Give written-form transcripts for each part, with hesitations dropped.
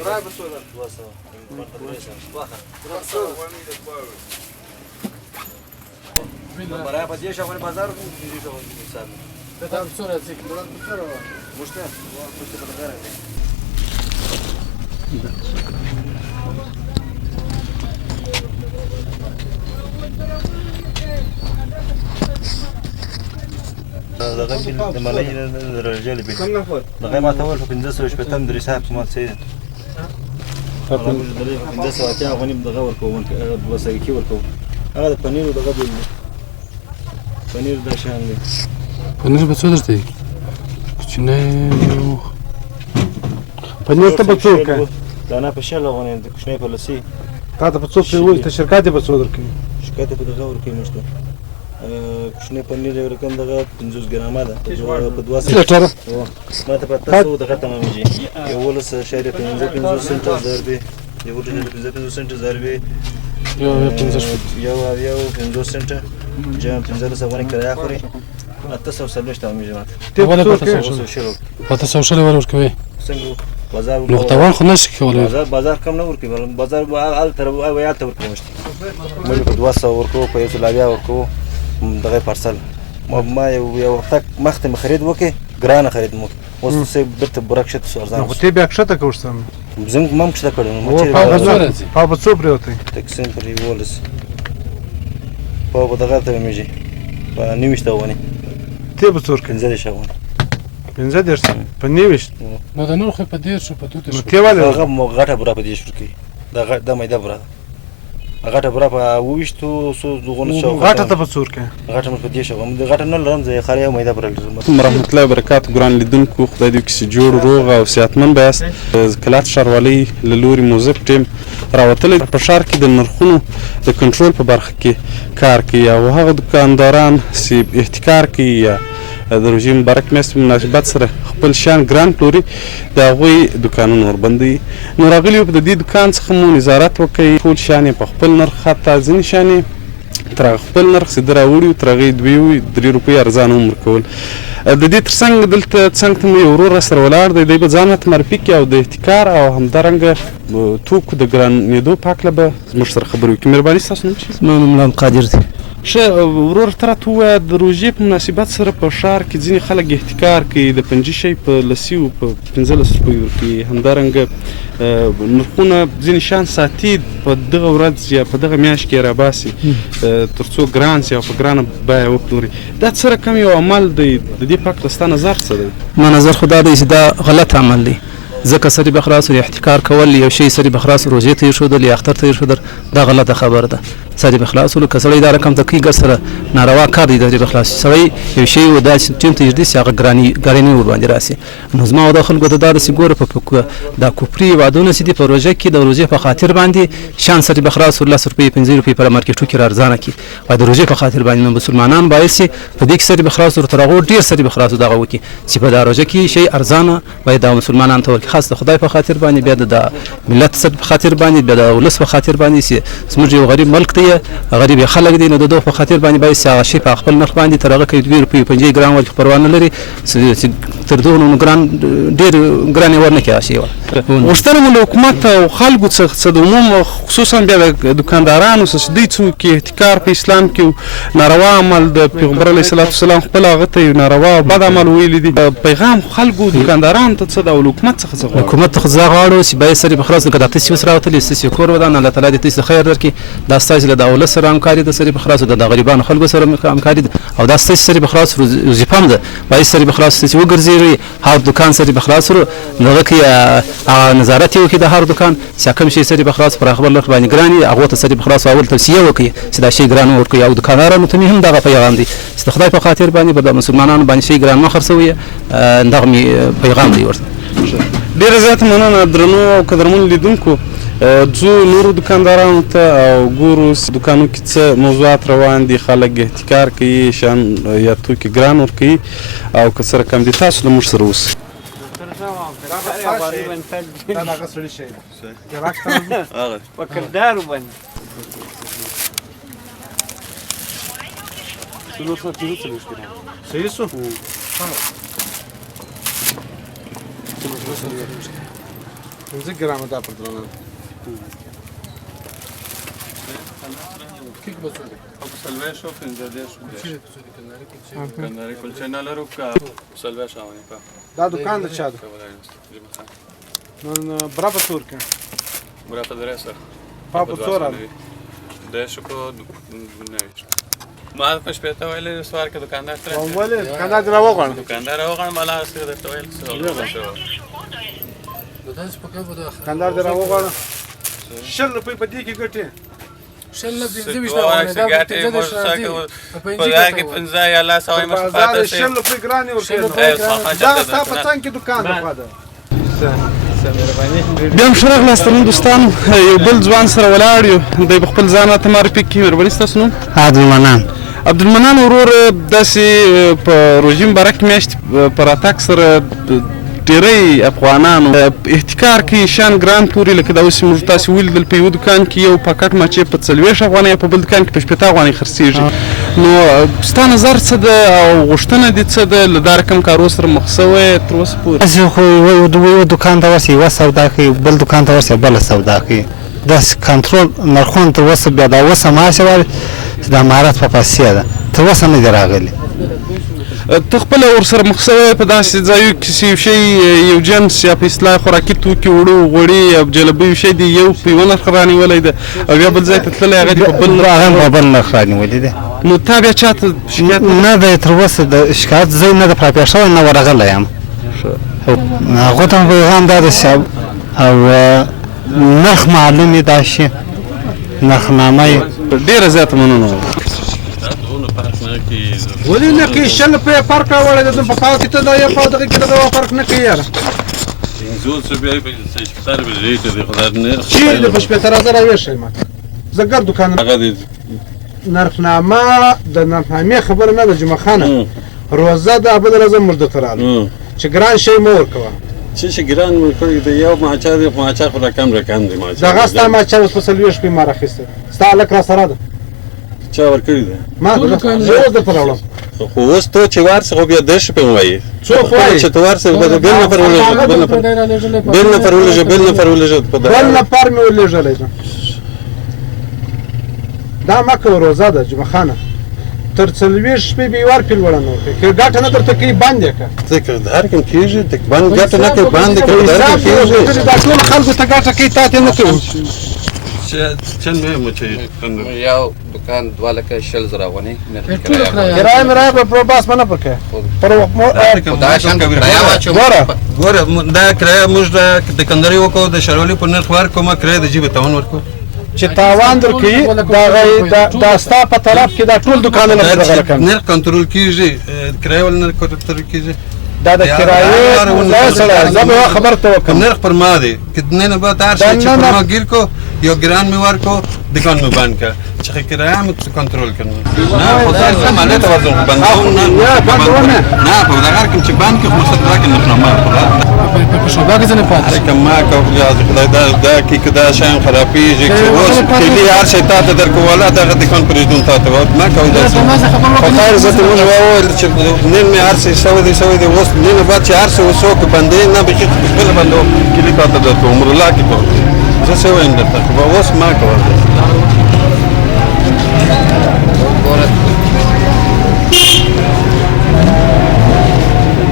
برای بسوزن. واسه. برای بدیش آوری بازار رو می‌گیری تو می‌سازی. بذار بسوزن زیک. برای بسوزن. مشته. مشته بداره. دغه د ملای د رجال بي دغه ما تول په 1500 شپتم درې صاحب کومه سید په 1500 اتیا غونی دغه ورکوون وسایي کی ورکو هغه د پنیر دغه بل پنیر د شان دی پنیر په څو درته کوچنی یو پنیر ته په څو کې دا نه په شل غونی د کوچنی په لسی تا ته په څو کې وای ته شرکت په څو درکې شرکت په دغه ورکې مشته کوچنی پنیر یو رقم دغه 50 ګرامه ده په 200 لیټر ما ته په تاسو دغه تمامېږي یو ولس شهر 50 سنت ضربه یو ولس 50 سنت ضربه یو 50 سنت جام 15 افغاني کرایه خوري 830 تمامېږي ماته ته په تاسو شل ورکوي څنګه بازار محتوا خو نشي کولای بازار کم نه ورکوي بازار ال تر وایي ته ورکوي مشتي مې په 200 ورکو په 100 ورکو دغه پارسل ما یو وخت مخته مخرید وکي ګرانه خرید مو اوس څه برته برکشت سوزان خو ته بیا کښته کوښتم زنګ مم کښته کړم مو چې په څو پریوته تکسین پرې ولس په دغه ته میږي په نیوشته ونی ته په څور کې کنځل شاونه 15 درس په نیوشت نو دا نور خو په دې شو په توته شو ته والے هغه مو غټه برا په دې شو کې دا مېده برا غټه برا په وښتو سو دغه شو غټه ته په څور کې غټه مې په دې شو غټه نه لرم زه خاري مېده برا رحمت الله وبرکاته ګران لیدونکو خدای دې کسي جوړ روغ او صحتمن بیاست کلات شاروالۍ له لوري موظف ټیم راوتلی په ښار کې د نرخونو د کنټرول په برخه کې کار کوي او هغه دکانداران چې احتکار کوي یا د روژې مبارک میاشتې مناسبت سره خپل شیان ګران پلوري د هغوی دوکانونه وربندوي نو راغلي وو د دې دوکان څخه مو نظارت وکړئ ټول شیان یې په خپل نرخ حتی ځینې شیان یې تر هغه خپل نرخ چې ده راوړي وو تر هغې 2 روپۍ ارزانه هم ورکول د دې تر څنګ دلته څنګ ته مو یو ورور راسره ولاړ دی دی به ځان راته معرفي کړي او د احتکار او همدارنګه توکو د ګرانېدو په هکله به زموږ سره خبرې وکړي مهرباني ستاسو نوم چې زما نوم ملا قادر دی ښه ورور ته راته ووایه د روژې په مناسبت سره په ښار کې ځینې خلک احتکار کوي د پنجي شی په لسیو په 15 روپۍ ورکوي همدارنګه نرخونه ځینې شیان ساتي په دغه ورځ یا په دغه میاشت کې یې راباسي تر څو ګران سي او په ګرانه بیه وپلوري دا څه رقم یو عمل دی د دې په هکله ستا نظر څه دی ما نظر خو دا دی چې دا غلط عمل دی ځکه سړي به خلاص احتکار کول یو شی سړي به خلاص روژې ته ایښودل یا اختر ته ایښودل دا غلطه خبره ده سړي به خلاص که سړی دا رقم ته کوي ګر سره ناروا کار دی د خلاص سړی یو شی و دا ټیم ته یږدي چې هغه ګراني ورباندې راسي نو زما او د خلکو ته دا داسې ګوره په دا کفري وعدونه چې دي په روژه کې د روژې په خاطر باندې شان سړي به خلاص 10 روپۍ 15 روپۍ په مارکیټو کې ارزانه کړي او د روژې په خاطر باندې نو مسلمانان باید چې په دې کې سړي به خلاص ورته راغو ډېر سړي به خلاص دغه وکړي چې په دا روژه کې شی ارزانه باید د مسلمانانو ته ورکړي خاص د خدای په خاطر باندې بیا د ملت سره په خاطر باندې بیا د ولس په خاطر باندې چې زموږ یو غریب ملک دی غریب خلک دي نو د دوه په خاطر باندې باید چې شی په خپل نرخ باندې تر هغه کې 2 روپۍ 50 ګرام ورکړي پروا نه لري تر دوه نو ګران ډېر ګران ورنه کې شي غوښتنه مو له حکومت او خلکو څخه د عموم خصوصا بیا د دکاندارانو څخه دوی څوک احتکار په اسلام کې ناروا عمل د پیغمبر علیه الصلاة والسلام خپل هغه ته ناروا او بد عمل ویلی دي پیغام خلکو دکاندارانو ته څه د حکومت څخه حکومت ته زه غواړم چې باید سړي به خلاص کړه د تاسو سره راوتلي چې کور ودان الله تعالی دې تاسو خیر درکړي دا ستاسو له دولت سره همکاري د سړي به خلاص د غریبانو خلکو سره همکاري او دا ستاسو سړي به خلاص وظیفه ده باید سړي به خلاص چې وګرځي هر دکان سړي به خلاص نو کې نظارت یو کې د هر دکان چې کوم شي سړي به خلاص پر خبر لخ باندې ګراني هغه ته سړي به خلاص اول توصیه وکړي چې دا شی ګران ورکړي او دکاندارانو ته هم دغه پیغام دی چې د خدای په خاطر باندې به د مسلمانانو باندې شی ګران مخ خرڅوي دغه پیغام دی ورته ډیره زیاته مننه درنو او قدرمن لیدونکو ځو نورو دکاندارانو ته او ګورو دکانو کې څه موضوعات روان دي خلک احتکار کوي شیان یا توکي ګران ورکوي او که څه رقم دي تاسو له موږ سره اوسئ 15 ګرامه دا پر درنه کیک به څه دی سلویشو 15 کندهاري کلچه نه لرو که سلویش آونی په دا دکان د چا ده نن برابر تور کې برا په درې سره په څوره د شکو نه ما په شپته ویلې سوار کې دکاندار تر ولې کنه درا وغواړم دکاندار وغواړم مالا سره درته ویل دا څه پکې و دا کندار درا وغواړم 100 روپۍ په دې کې ګټه شل پنځه ویشت افغانۍ دا پنځه دېرش راځي په په کې 15 یا لا سوای مصفات 100 روپۍ ګرانې ورکړي دا ستا په څنګ کې دکان ده بیا هم ښه راغلاست نن دوستانو یو بل ځوان سره ولاړ یو دی په خپل ځان راته معرفي کړي مهرباني ستاسو نوم عبدالمنان ورور داسې په روژې مبارک میاشت په راتګ سره ډېری افغانانو احتکار کوي شیان ګران پورې لکه دا اوس موږ تاسې ولیدل په یوه دوکان کې یو پاکټ مچې په 40 افغانۍ په بل دوکان کې په 50 افغانۍ خرڅېږي نو ستا نظر څه ده او غوښتنه دې څه ده له دا رقم کارو سره مخ شوی تر اوسه پورې هسې خو یو دوکان ته ورسې یوه سودا کوي بل دوکان ته ورسې بله سودا کوي داسې کنټرول نرخونه تر اوسه بیا دا اوسه معاشه وایي چې د امارت په پیسې ده تر اوسه نه دي راغلي ته خپله ورسره مخ شوی په داسې ځایو کې چې یو شی یو جنس یا په اصطلاح خوراکي توکي وړو غوړي یا جلبۍ یو شی دی یو په یوه نرخ رانیولی ده او بیا بل ځای ته تللی هغه دې په بل هغه په بل نرخ رانیولي دی نو تا بیا چاته شکایت نه دی تر اوسه د شکایت ځای نه ده پراپیر شوی نه ورغلی یم هغو ته مې پیغام دا ده چې او نرخ معلوم یې دا شي نرخنامه یې ډېره زیاته مننه ولې نه کوي 100 روپۍ فرق راوړی ده په پاو کې ته دا یو پاو دغه کې دغه فرق نه کوي یاره چیرې د په شپېته راځه راویښئ ماته زه ګر دوکان نرخنامه د نرخنامې خبره نه ده جمعه خانه روزه ده بله ورځ موږ درته راغلو چې ګران شی مه ورکوه چې ګران ورکړی دی یو ماچا دی ماچا خو رقم دی ماچا دغه ستا ماچا اوس په 40 روپۍ ما راخیستی ستا هلک را سره ده چا ورکړی دی ما زه اوس درته راوړم خو اوس ته چې ورسې خو بیا 10 روپۍ ووایي څوک وایي چې ته ورسې بل نفر ولېږه بل نفر ولېږه بل نفر مې ولېږلی ده دا مه کوه روزه ده جمعه خانه تر 40 شپې به یې ورکړي لوړه نه ورکوي که ګټه نه درته کوي بند یې کړه ځکه د هر کوم کېږي د بند ګټه نه کوي بند یې کوي د هر کوم کېږي دا ټولو خلکو ته ګټه کوي تا ته نه کوي چند مې مچې یو دکان 2 لکه 60,000 افغانۍ کرایه مرایه به پر باس باندې پرکې دا شان کرایه واچو ګوره دا کرایه موږ د کندهاري وکړو د شرولي په نرخ ورکوم کرایه د جیبه تاوان ورکو چې تاوان درکړي دا ستا په طرف کې دا ټول دکانونه په دغه رقم نرخ کنټرول کیږي کرایه ول نرخ کنټرول کیږي دا د کرایې نه سره زه به خبر ته وکم نرخ پر ما دی کتنه نه به تار شي چې پر ما گیر کو یو ګران می ورکو دکان می بند کړ چې کرایه مې کنټرول کړم نه خدای زما مالې ته ورځم بندون نه په دغه کوم چې بند کې خو څه راکې نه ما په شوبه کې ځنه پاتې کوم ما خدای دا کې کدا شان خرابېږي چې اوس کلی هر شي ته درکواله دغه دکان پرېدون ته ما کوي دا خدای عزت موږ وایو چې نن مې هر څه سوي دي اوس نن بعد چې هر څه وسو کې باندې نه به خپل باندې کلی ته د عمر الله کې زه څه وایم درته خو اوس ما کوي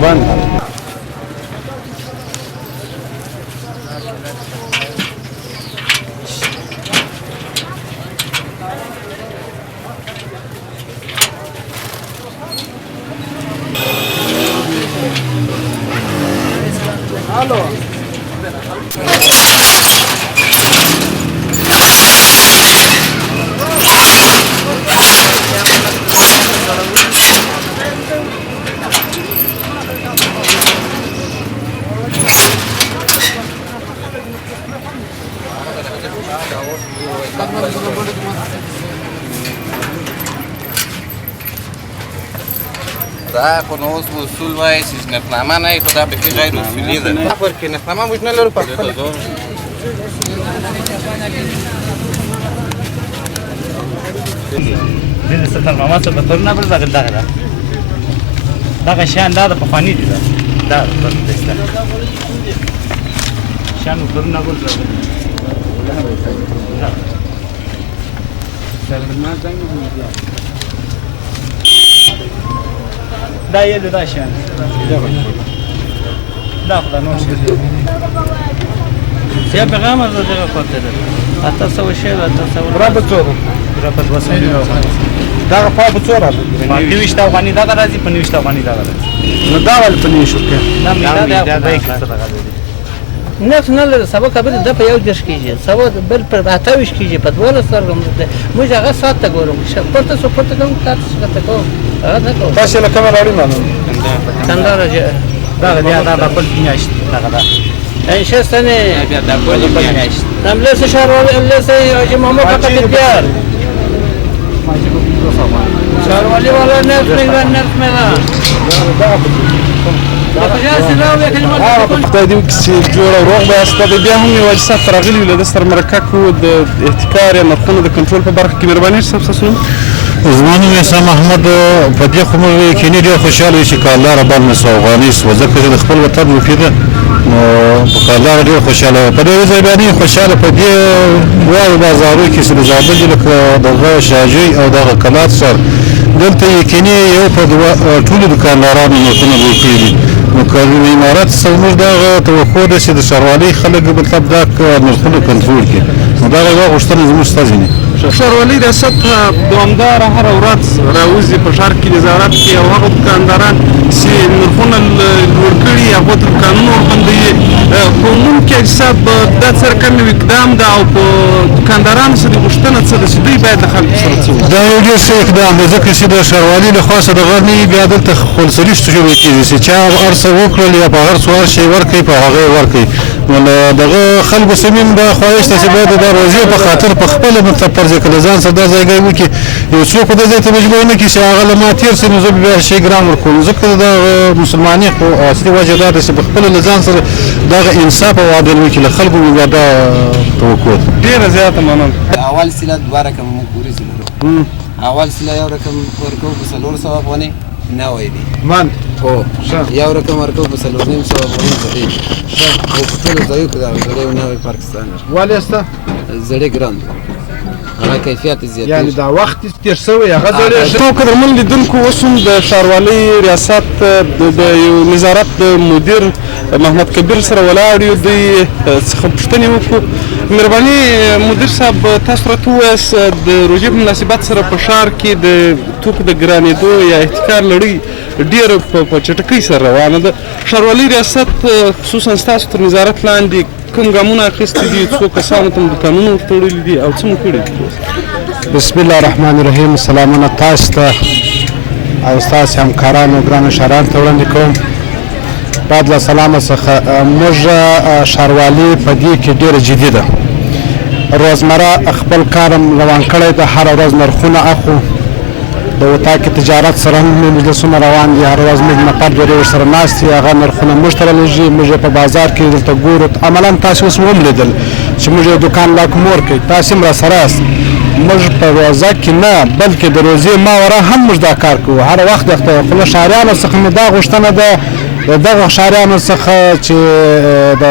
بند دا خو نو اوس اصول وایي چې نرخنامه نه وي خو دا بیخي غیر اصولي ده نه ورکړي نرخنامه موږ نه لرو په خپله دې سترنامه څه بدلون نه بل دغه شیان دا د پخواني دي دا دا یې دا شان دا خدای نور شي بیا پیغام از دغه خاطر اته سو شی اته سو را په څو را په 200 دا په څو را په 20 افغاني دا راځي په 20 افغاني دا راځي نو دا ول په 20 کې دا مې دا په کې څه راغلی نفس نه لري سبا کبر د په یو درش کیږي سبا بل پر 28 کیږي په 12 سره موږ هغه سات ته ګورم پرته سو پرته کوم تاسو څه کوم هغه نه کوم تاسو له کومه راوړی مانو څنګه راځي دا دا په میاشت دا این شستنه بیا د بولی میاشت هم له شهر له سه محمد فقط بیار شهروالی والا نرخ میگن خدای دې وکړي چې جوړ او روغ به یاست بیا هم یو اجساد راغلي له د سره مرکه کوو د احتکار یا نرخونو د کنټرول په برخه کې مهرباني صاحب ستاسو زما نوم عیسی محمد په دې خو موږ یقیني ډېر خوشحاله یو چې کارلاره باندې څو افغانۍ سوه ځکه چې د خپل وطن وکیده نو په کارلاره ډېر خوشحاله په دې ځای باندې خوشحاله په دې واړو بازارو کې چې د زابل لکه دغه شاهجوی او دغه کلات سر دلته یقیني یو په ټولو دوکاندارانو نرخونه لوړ کړي دي نو که امارت څخه زموږ دغه توقع ده چې د ښاروالۍ خلک مطلب دا نرخونه کنټرول کړي نو دغه یوه غوښتنه زموږ ستاسې نه ښاروالۍ ریاست دوامداره هره ورځ راوځي په ښار کې نظارت کوي او هغه دوکانداران چې نرخونه لوړ کړي هغو ته قانون وربندوي په عموم کې اجساد دا څرګند اقدام ده او په دوکاندارانو سره غوښتنه څه ده چې دوی باید د خلکو سره څه وکړي دا یو ډېر ښه اقدام دی ځکه چې د ښاروالۍ له خوا څخه دغه نه وي بیا دلته خپلسري شروع کېږي چې چا هر څه وکړل یا په هر څه هر شی ورکوي په هغه یې ورکوي نو له دغه خلکو صمیم دا خواهش ده چې باید د روزي په خاطر په خپله مطلب پر ځای که له ځان سره دا ځایګی وکړي یو څوک دې ځای ته مجبور نه کړي چې هغه له ما تېر شي نو زه بیا شی ګران ورکوم ځکه د مسلمانۍ خو اصلي وجه دا ده چې په خپله له ځان سره دغه انصاف او عدل وکړي له خلکو مې بیا دا توقع ده ډېره زیاته مننه اول سله دوه رقم موږ ورسې لرو اول سله یو رقم ورکوو په 400 افغانۍ نوی دی من هو یو رقم ورکوو په 4.5 افغانۍ زړې او په ټولو ځایو کې دا زړې او نوی پاکستان ولې ستا زړې ګران دي هغه کیفیت زیات یعنی دا وخت تیر شوی هغه زړې ټول قدرمن لیدونکو اوس هم د ښاروالۍ ریاست د یو نظارت د مدیر محمد کبیر سره ولاړ یو دوی څخه پوښتنې وکړو مهرباني مدیر صاحب تاسو راته ووایاست د روژې په مناسبت سره په ښار کې د توکو د ګرانېدو یا احتکار لړۍ ډېره په چټکۍ سره روانه ده ښاروالۍ ریاست خصوصا ستاسو تر نظارت لاندې کوم ګامونه اخیستي دي څو کسانو ته دوکانونه ورتړلي دي او څه مو کړي دي بسم الله الرحمن الرحیم سلامونه تاسو ته او ستاسو همکارانو ګرانو شهرانو ته وړاندې کوم بعد له سلامه څخه موږ ښاروالي په دې کې ډېره جدي ده روزمره خپل کارم روان کړی ده هره ورځ نرخونه اخو د وطاقي تجارت سره هم مجلسونه روان دي هره ورځ موږ نفر دوې ورسره ناست دي هغه نرخونه موږ ته رالېږي موږ په بازار کې دلته ګورو عملا تاسو اوس هم لیدل چې موږ یو دوکان لا کوم ورکوي تاسو هم راسره یاست موږ په روزه کې نه بلکې د روزې ماوره هم موږ دا کار کوو هر وخت د خپلو ښاریانو څخه مې دا غوښتنه ده دغه ښاریانو څخه چې د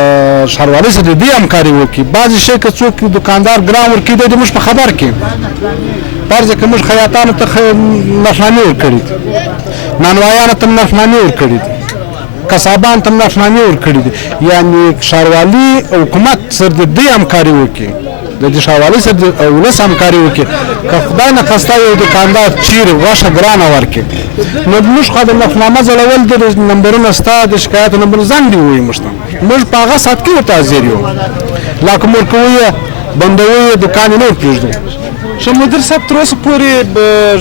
ښاروالۍ سره د دې همکاري وکړي بعضې شی که څوک دوکاندار ګران ورکړي دی موږ په خبر کې فرض که موږ خیاطانو ته نرخنامې ورکړي دي نانوایانو ته نرخنامې ورکړي دي قصابانو ته نرخنامې ورکړي دي یعنې ښاروالي حکومت سره د دې همکاري وکړي د دې ښاروالۍ سره د ولس همکاري وکړي که خدای نخواسته یو دوکاندار چیرې غوښه ګرانه ورکړي نو موږ خو د نرخنامه ځړول د نمبرونه ستا د شکایاتو نمبر زنګ دي ووایي موږ ته موږ په هغه ساعت کې ورته حاضر یو لا که مو ورکوو یې بندوو یې دوکان یې نه ورپرېږدو ښه مدیر صاحب تر اوسه پورې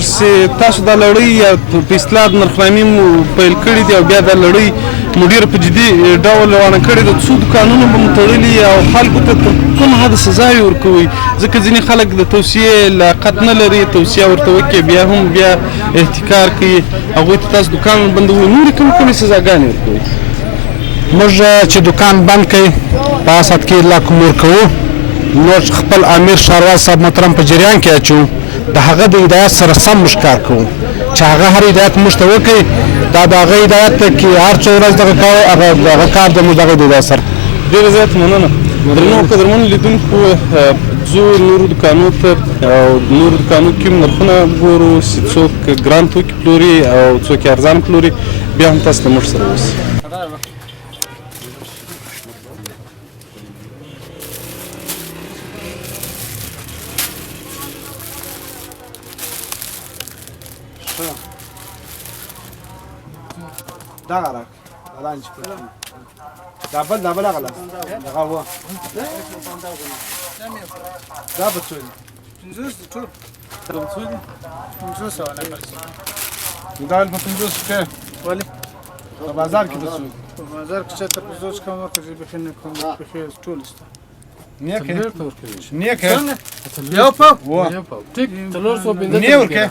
چې تاسو دا لړۍ یا په اصطلاح نرخنامې مو پیل کړي دي او بیا دا لړۍ مو ډېره په جدي ډول روانه کړې ده څو دوکانونه به مو تړلي او خلکو ته تر کوم حده سزاوې ورکوئ ځکه ځینې خلک د توصیې لیاقت نه لري توصیه ورته وکړي بیا هم بیا احتکار کوي هغوی ته تاسو دوکان بندوئ نورې کومې سزاګانې ورکوئ موږ چې دوکان بند کوي په هغه ساعت کې لا کوم ورکوو نو خپل امیر ښاروال صاحب محترم په جریان کې اچو د هغه د هدایت سره سم موږ کار کوو چې هغه هر هدایت موږ ته وکړي دا د هغه هدایت دی چې هر څو ورځ دغه کار د موږ دغه د هدایت سره ډېره زیاته مننه درنو قدرمن لیدونکو ځو نورو دوکانو ته او نورو دوکانو کې نرخونه ګورو چې څوک ګران توکي پلوري او څوک ارزان پلوري بیا هم تاسو له موږ سره اوسئ. دغه راک لانچ دبل غلا دغه و دا په څو دي 500 ټول په څو دي 500 ولا دا په 500 کې ولی په بازار کې په څو په بازار کې چې تر 500 کم وخت به خنه کوم په خیر ټول است نه کې یو په ټیک 350 نه ورکه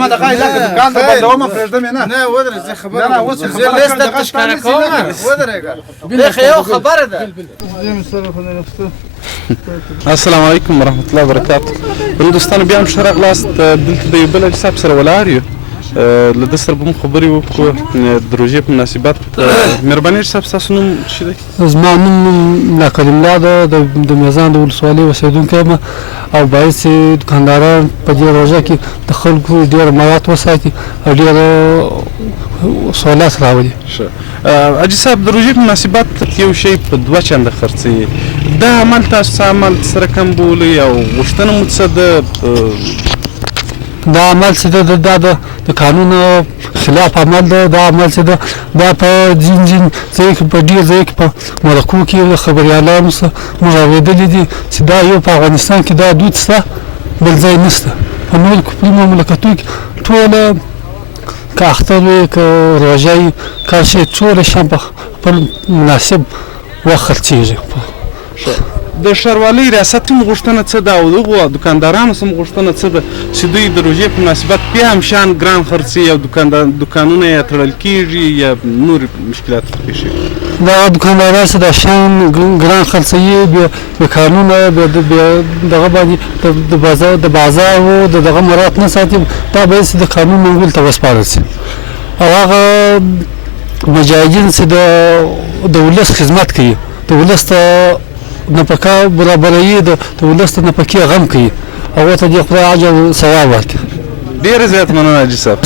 ما دغه علاقه دکان ته بدوم پرېږدم نه ودرې زه خبره نه اوس زه لیست تشکر کوم ودرېګا به یو خبره ده السلام علیکم ورحمت الله وبرکاته. بل دوستانو بیا هم ښه راغلاست. دلته د یو بل حاجي صاحب سره ولاړ یو له ده سره به هم خبرې وکړو د روژې په مناسبت. مهرباني حاجي صاحب ستاسو نوم څه دی؟ زما نوم ملا کریم الله ده د میزان د ولسوالۍ اوسېدونکی یم او باید چې دوکانداران په دې روژه کې د خلکو ډېر مراعات وساتي او ډېر سهولت راولي. حاجي صاحب د روژې په مناسبت یو شی په 2 چنده خرڅوي. دا عمل تاسو څه عمل سره کم بولئ او غوښتنه مو څه ده؟ دا عمل چې ده دا د قانون خلاف عمل ده. دا عمل چې ده دا په ځین ځای کې په ډېر ځای کې په مرکو کې د خبریالانو سره موږ اورېدلي دي چې دا یو په افغانستان کې دا دود شته بل ځای نشته. په نورو کفري مملکتونو کې ټوله که اختر وي که روژه وي که هر شی ټوله شیان په خپل مناسب وخت خرڅېږي. د ښاروالۍ ریاست هم غوښتنه څه ده او دغو دوکاندارانو هم غوښتنه څه ده چې دوی د روژې په مناسبت بیا هم شیان ګران خرڅوي او دوکانونه یې تړل کېږي یا نور مشکلات پېښېږي؟ دغه دوکانداران چې دا شیان ګران خرڅوي بیا قانونه بیا دغه باندې د بازار و دغه مراعات نه ساتي دا باید چې د قانون منګول ته وسپارل شي او هغه مجاهدین چې د ولس خدمت کوي د ولس ته نفقه برابروي د ولس ته نفقې غم کوي هغو ته دې خدای اجر او ثواب ورکړي. ډېره زیات مننه حاجي صاحب.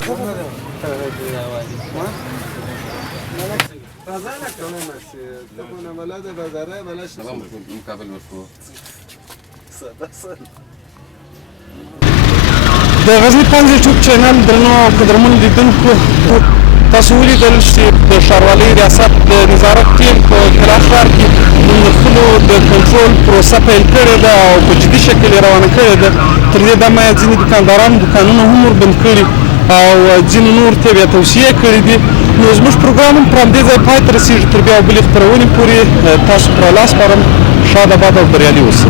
د غزني پنځ یوټیوب چینل درنو او قدرمنو لیدونکو تاسو ولیدل چې د ښاروالۍ ریاست د نظارت ټیم په کلات ښار کې د نرخونو د کنټرول پروسه پیل کړې ده او په جدي شکل یې روانه کړې ده. تر دې دمه ځینې دوکاندارانو دوکانونه هم وربند کړي او ځینو نور ته بیا توصیې کړي دي. نو زموږ پروګرام هم پر همدې ځای پای ته رسېږي. تر بیا او بلې خپرونې پورې تاسو پر لاس سپارم. شاد آباد او بریالي اوسئ.